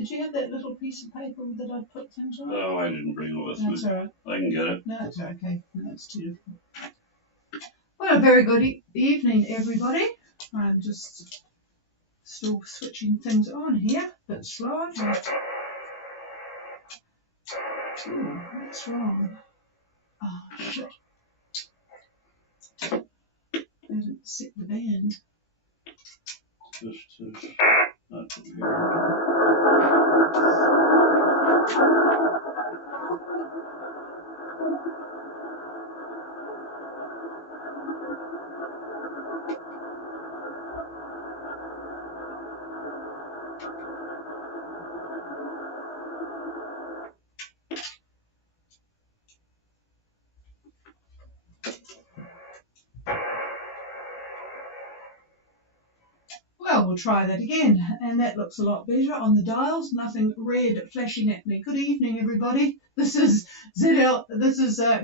Did you have that little piece of paper that I put things on? Oh, I didn't bring it with me. That's all right. I can get it. No, it's okay. No, it's too difficult. Well, a very good evening, everybody. I'm just still switching things on here, a bit slow. Ooh, what's wrong? Oh, shit. I haven't set the band. Just not from here. Well, we'll try that again, and that looks a lot better on the dials. Nothing red flashing at me. Good evening, everybody. This is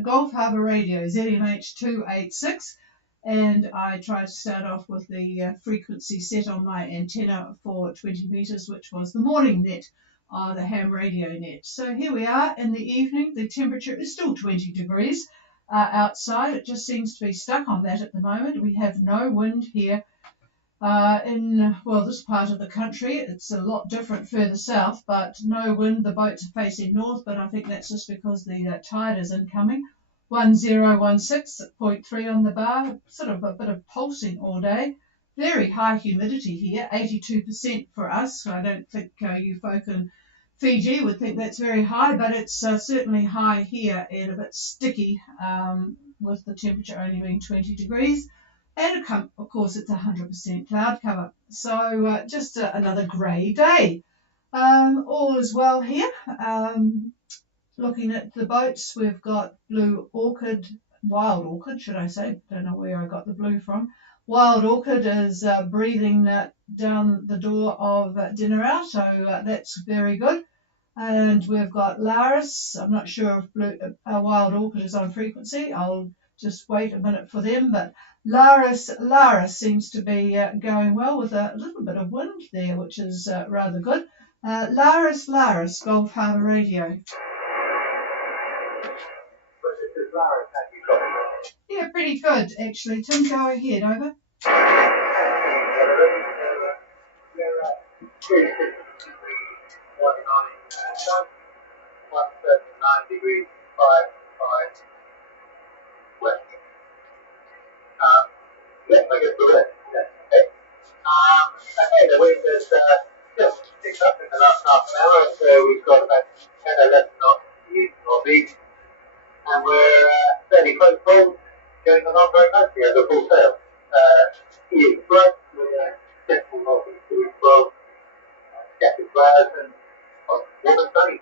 Gulf Harbour Radio, ZMH286, and I tried to start off with the frequency set on my antenna for 20 metres, which was the morning net, the ham radio net. So here we are in the evening. The temperature is still 20 degrees outside. It just seems to be stuck on that at the moment. We have no wind here. In this part of the country. It's a lot different further south, but no wind. The boats are facing north, but I think that's just because the tide is incoming. 1016.3 on the bar, sort of a bit of pulsing all day. Very high humidity here, 82% for us. So I don't think you folk in Fiji would think that's very high, but it's certainly high here and a bit sticky with the temperature only being 20 degrees. And of course, it's 100% cloud cover. So just another grey day. All is well here. Looking at the boats, we've got blue orchid, wild orchid, should I say. Don't know where I got the blue from. Wild orchid is breathing down the door of dinner out, so that's very good. And we've got Laris. I'm not sure if wild orchid is on frequency. I'll just wait a minute for them, but Laris seems to be going well with a little bit of wind there, which is rather good. Laris, Gulf Harbour Radio. Yeah, pretty good, actually. Tim, go ahead, over. 139 degrees, 5 west. Let's make it the rest. Okay. Okay, the wind has just picked up in the last half an hour, so we've got about 10 or 11 knots east northeast, and we're fairly close full, going along very nicely as a full sail. East right, we're central northeast to 12, scattered clouds, and warm and sunny.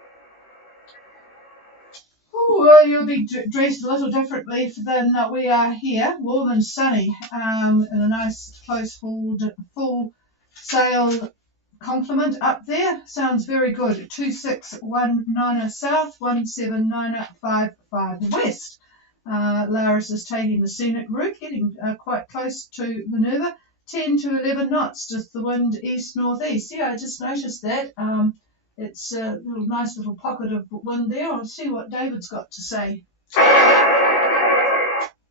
Oh, well, you'll be dressed a little differently than we are here. Warm and sunny, in a nice close-hauled full sail complement up there. Sounds very good. 2619 south, 17955 west. Laris is taking the scenic route, getting quite close to Minerva. 10 to 11 knots, just the wind east-northeast. Yeah, I just noticed that. It's a nice little pocket of wind there. I'll see what David's got to say.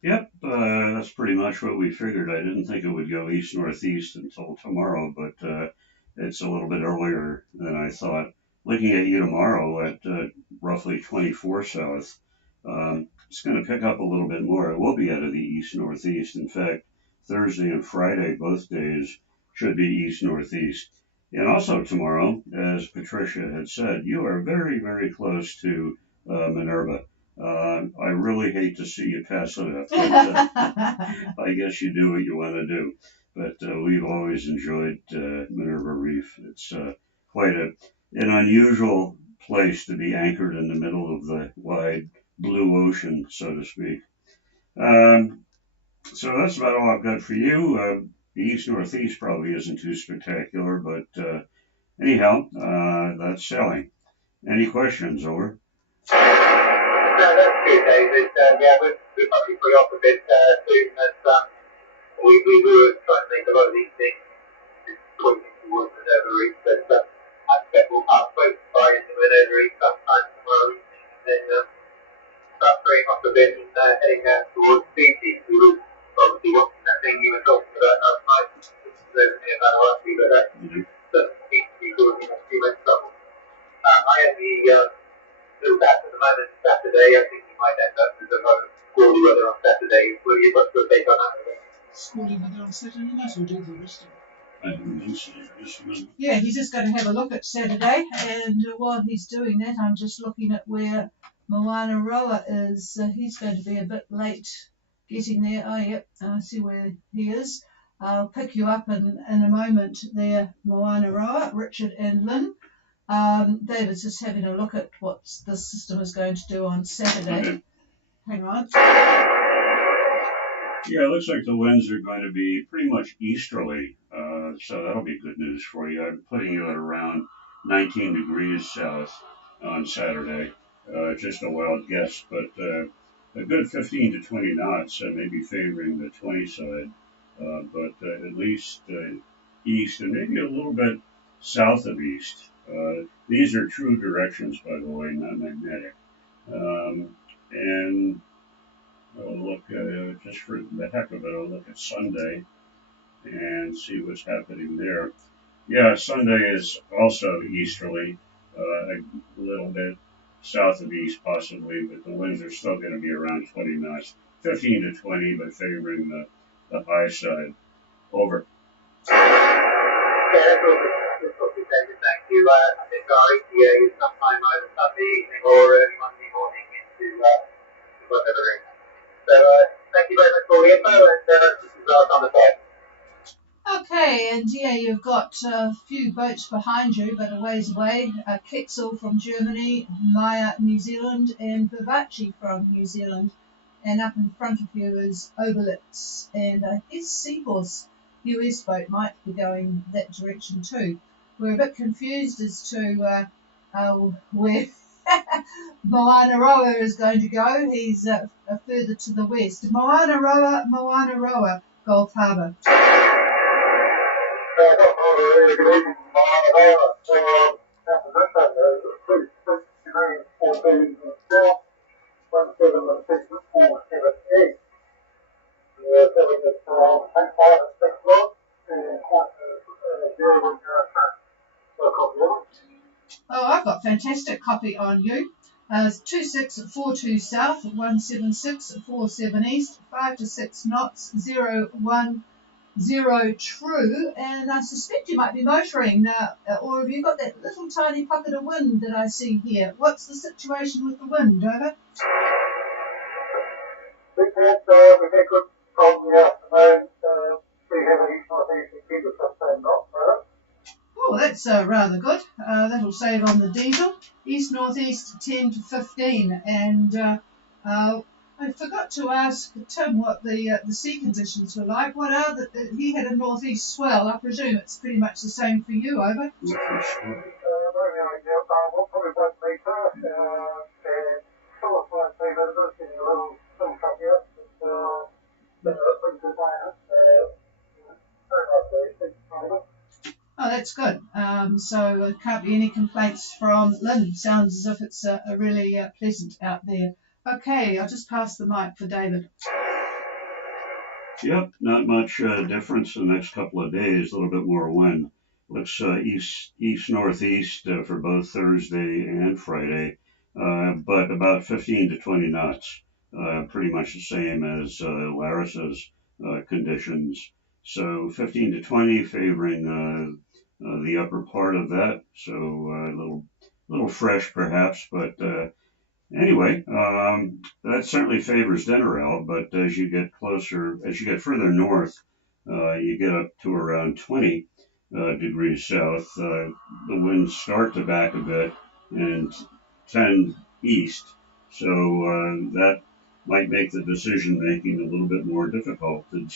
Yep, that's pretty much what we figured. I didn't think it would go east-northeast until tomorrow, but it's a little bit earlier than I thought. Looking at you tomorrow at roughly 24 south, it's going to pick up a little bit more. It will be out of the east-northeast. In fact, Thursday and Friday, both days, should be east-northeast. And also tomorrow, as Patricia had said, you are very, very close to Minerva. I really hate to see you pass it up, but I guess you do what you want to do. But we've always enjoyed Minerva Reef. It's quite an unusual place to be anchored in the middle of the wide blue ocean, so to speak. So that's about all I've got for you. The east-northeast probably isn't too spectacular, but anyhow, that's sailing. Any questions, over? No, that's good, David. Yeah, we might be put off a bit soon, as we were trying to think a lot of these things, pointing towards the Minerva Reef, but I expect we'll pass both Fridays and then over east sometime tomorrow evening, and then start straight off the bit and heading out towards Fiji. We will obviously watching that thing you were talking about last night, which is over near Vanuatu, but that doesn't seem to be causing us too much trouble. I have the little bat at the moment Saturday. I think we might end up with a lot of squally weather on Saturday. Will you? What's your take on that? Squally weather on Saturday, night will do the rest of it. I Yeah, he's just going to have a look at Saturday, and while he's doing that, I'm just looking at where Moana Roa is. He's going to be a bit late getting there. Oh, yep, I see where he is. I'll pick you up in a moment there, Moana Roa, Richard and Lynn. David's just having a look at what the system is going to do on Saturday. Okay. Hang on. Yeah, it looks like the winds are going to be pretty much easterly, so that'll be good news for you. I'm putting you at around 19 degrees south on Saturday. Just a wild guess, but a good 15 to 20 knots, maybe favoring the 20 side, but at least east and maybe a little bit south of east. These are true directions, by the way, not magnetic. And I'll look, just for the heck of it, I'll look at Sunday and see what's happening there. Yeah, Sunday is also easterly, a little bit south of east possibly, but the winds are still going to be around 20 knots, 15 to 20, but favoring the high side. Over. Yeah, that's what we said. Thank you. I think our ETA is sometime either Sunday evening or early Monday morning into whatever. So thank you very much for all the info, and this is Alex on the side. Okay, and yeah, you've got a few boats behind you, but a ways away. Quetzal from Germany, Maya, New Zealand, and Vivace from New Zealand. And up in front of you is Obelix, and I guess Seahorse US boat might be going that direction too. We're a bit confused as to where Moana Roa is going to go. He's further to the west. Moana Roa, Gulf Harbour. Oh, I've got fantastic copy on you. 2642 south, 17647 east, 5 to 6 knots, 010 true, and I suspect you might be motoring, or have you got that little tiny pocket of wind that I see here? What's the situation with the wind, over? We had good from the afternoon, pretty heavy northeast and kids are 15 knots, Oh, that's rather good. That'll save on the diesel. East-northeast 10 to 15, and I forgot to ask Tim what the sea conditions were like. What are he had a northeast swell. I presume it's pretty much the same for you, over. Oh, that's good. So there can't be any complaints from Lynn. Sounds as if it's really pleasant out there. Okay, I'll just pass the mic for David. Yep, not much difference in the next couple of days. A little bit more wind. Looks east-northeast for both Thursday and Friday, but about 15 to 20 knots. Pretty much the same as Larissa's conditions. So 15 to 20 favoring the upper part of that. So a little fresh perhaps, but anyway, that certainly favors Denarel. But as you get further north, you get up to around 20 degrees south. The winds start to back a bit and tend east. So that might make the decision making a little bit more difficult to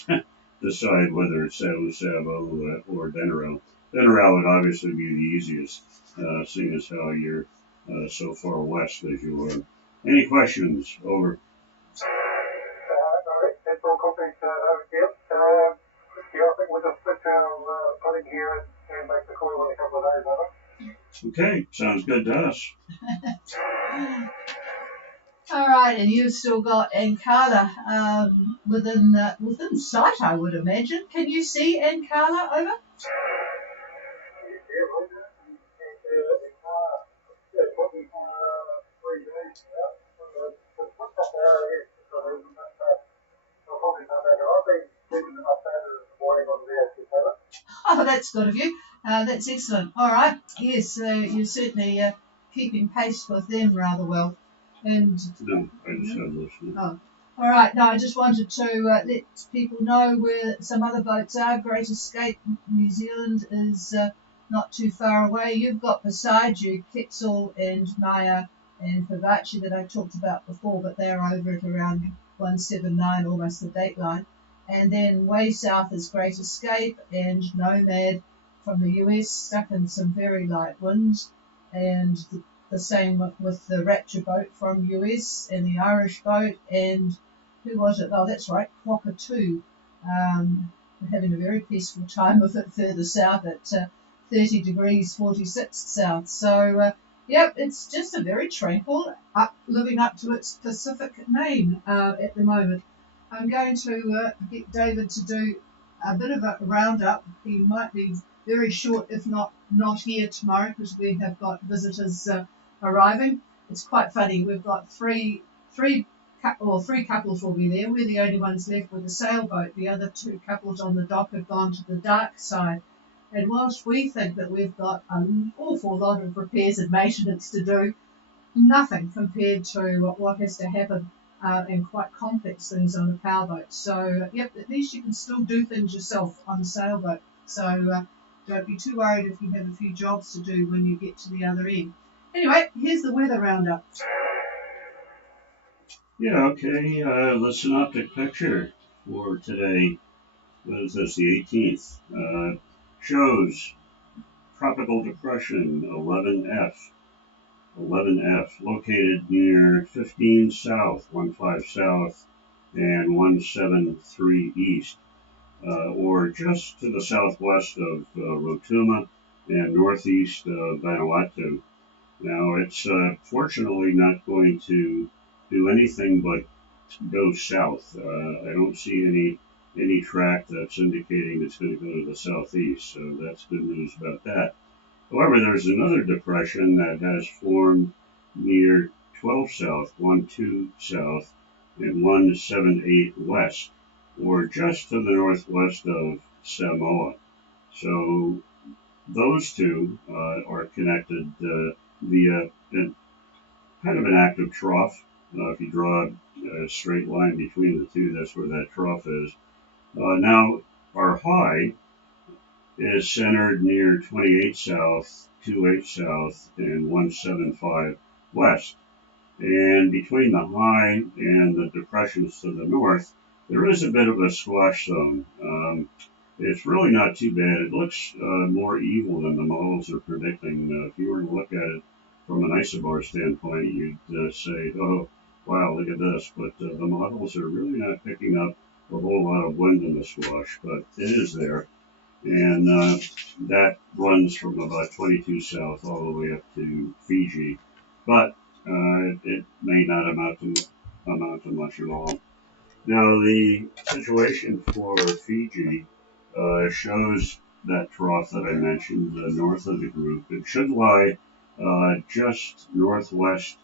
decide whether it's Savo or Denarel. Denarel would obviously be the easiest, seeing as how you're so far west as you are. Any questions? Over. That's all copies over here. I think we'll just put our putting here and make the call in a couple of days, over. Okay, sounds good to us. All right, and you've still got Ankara within sight, I would imagine. Can you see Ankara over? Oh, that's good of you. That's excellent. All right. Yes, you're certainly keeping pace with them rather well. And No, I just had listening. oh, all right. No, I just wanted to let people know where some other boats are. Great Escape New Zealand is not too far away. You've got beside you Quetzal and Maya and Hivachi that I talked about before, but they're over at around 179, almost the date line. And then way south is Great Escape and Nomad from the US, stuck in some very light winds. And the same with the Rapture boat from US and the Irish boat. And who was it? Oh, that's right, Kwakatu. We're having a very peaceful time with it further south at 30 degrees 46 south. So, yep, it's just a very tranquil, living up to its Pacific name at the moment. I'm going to get David to do a bit of a roundup. He might be very short, if not here tomorrow, because we have got visitors arriving. It's quite funny. We've got three couples will be there. We're the only ones left with a sailboat. The other two couples on the dock have gone to the dark side. And whilst we think that we've got an awful lot of repairs and maintenance to do, nothing compared to what has to happen and quite complex things on a powerboat. So, yep, at least you can still do things yourself on the sailboat. So don't be too worried if you have a few jobs to do when you get to the other end. Anyway, here's the weather roundup. Yeah, okay. The synoptic picture for today, what is this, the 18th, shows tropical depression 11F, located near 15 south, 15 south, and 173 east, or just to the southwest of Rotuma and northeast of Vanuatu. Now, it's fortunately not going to do anything but go south. I don't see any track that's indicating it's going to go to the southeast, so that's good news about that. However, there's another depression that has formed near 12 south, 12 south, and 178 west, or just to the northwest of Samoa. So those two are connected via kind of an active trough. If you draw a straight line between the two, that's where that trough is. Now, our high is centered near 28 south, 28 south, and 175 west. And between the high and the depressions to the north, there is a bit of a squash zone. It's really not too bad. It looks more evil than the models are predicting. If you were to look at it from an isobar standpoint, you'd say, oh, wow, look at this. But the models are really not picking up a whole lot of wind in the squash, but it is there. And that runs from about 22 south all the way up to Fiji. But it may not amount to much at all. Now, the situation for Fiji shows that trough that I mentioned north of the group. It should lie just northwest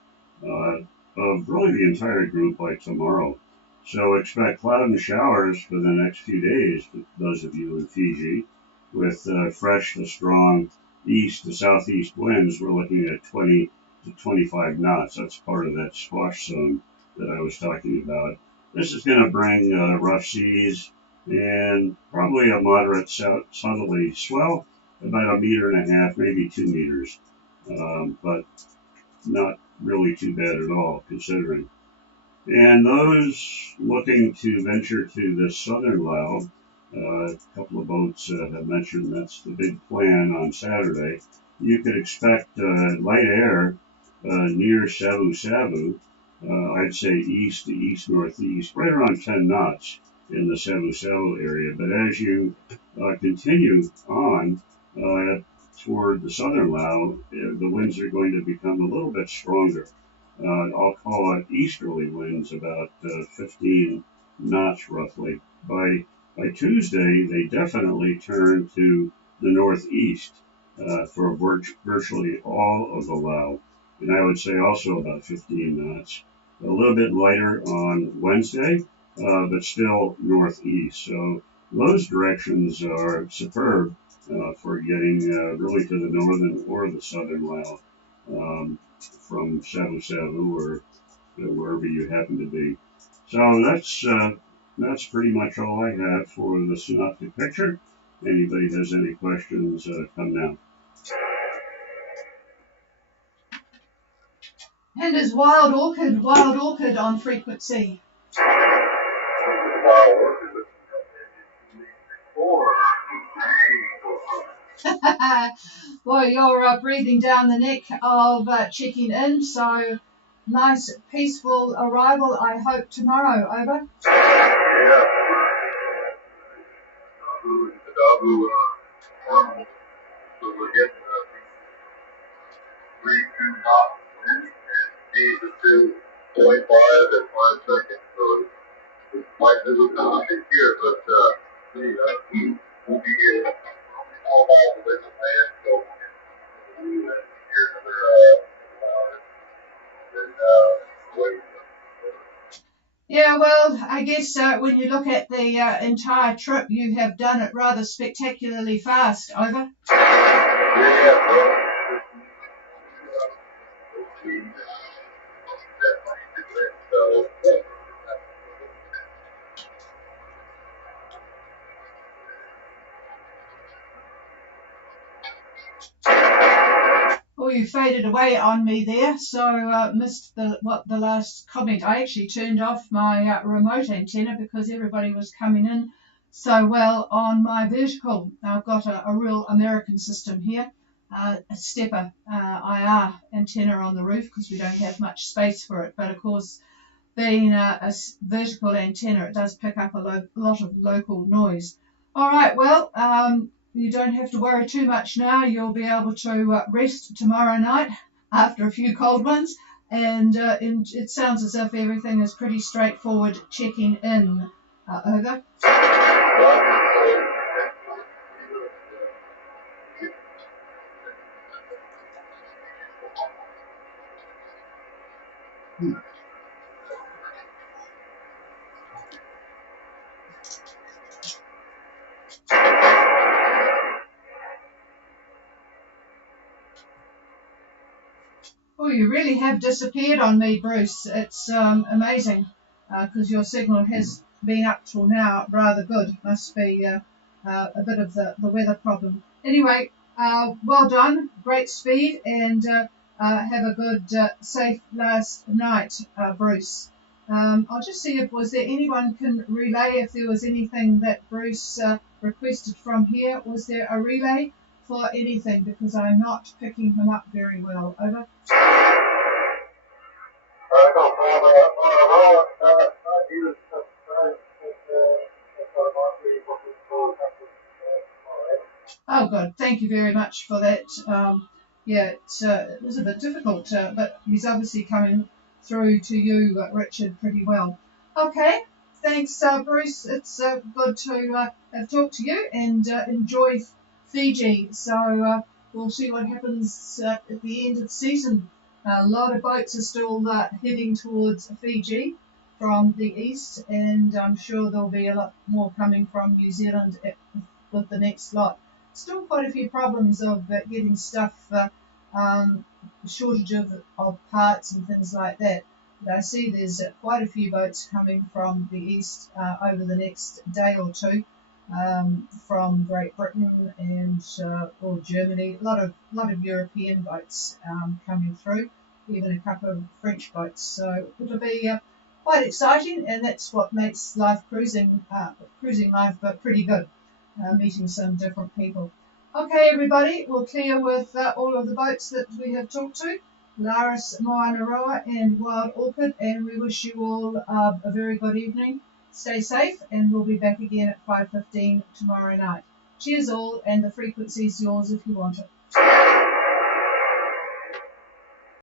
of really the entire group by tomorrow. So expect cloud and showers for the next few days, those of you in Fiji, with fresh to strong east to southeast winds. We're looking at 20 to 25 knots. That's part of that squash zone that I was talking about. This is going to bring rough seas and probably a moderate southerly swell, about 1.5 meters, maybe 2 meters, but not really too bad at all considering. And those looking to venture to the southern Lao, a couple of boats have mentioned that's the big plan on Saturday. You could expect light air near Savu Savu. I'd say east to east-northeast, right around 10 knots in the Savu Savu area. But as you continue on, toward the southern Lao, the winds are going to become a little bit stronger. I'll call it easterly winds, about 15 knots roughly. By Tuesday, they definitely turn to the northeast for virtually all of the Lao, and I would say also about 15 knots. A little bit lighter on Wednesday, but still northeast. So those directions are superb for getting really to the northern or the southern Lao from Savu Savu or wherever you happen to be. So that's pretty much all I have for the synoptic picture. Anybody has any questions, come now. And is wild orchid on frequency? Well, you're breathing down the neck of checking in, so nice, peaceful arrival, I hope, tomorrow. Over. Yeah, well, I guess when you look at the entire trip, you have done it rather spectacularly fast. Over. Oh, you faded away on me there, so missed the last comment. I actually turned off my remote antenna because everybody was coming in so well on my vertical. I've got a real American system here, a stepper IR antenna on the roof because we don't have much space for it. But of course, being a vertical antenna, it does pick up a lot of local noise. All right, well, you don't have to worry too much now. You'll be able to rest tomorrow night after a few cold ones. And it sounds as if everything is pretty straightforward checking in. Over. Oh, you really have disappeared on me, Bruce. It's amazing because your signal has been up till now rather good. Must be a bit of the weather problem. Anyway, well done. Great speed and have a good, safe last night, Bruce. I'll just see if was there anyone can relay if there was anything that Bruce requested from here. Was there a relay for anything because I'm not picking him up very well. Over. Oh, good. Thank you very much for that. Yeah, it was a bit difficult, but he's obviously coming through to you, Richard, pretty well. Okay. Thanks, Bruce. It's good to have talked to you and enjoy Fiji. So we'll see what happens at the end of the season. A lot of boats are still heading towards Fiji from the east, and I'm sure there'll be a lot more coming from New Zealand with the next lot. Still quite a few problems of getting stuff, shortage of parts and things like that. But I see there's quite a few boats coming from the east over the next day or two, from Great Britain and or Germany. A lot of European boats coming through, even a couple of French boats. So it'll be quite exciting, and that's what makes cruising life, but pretty good. Meeting some different people. Okay, everybody, we'll clear with all of the boats that we have talked to, Laris, Moana Roa and Wild Orchid, and we wish you all a very good evening. Stay safe, and we'll be back again at 5:15 tomorrow night. Cheers all, and the frequency is yours if you want it.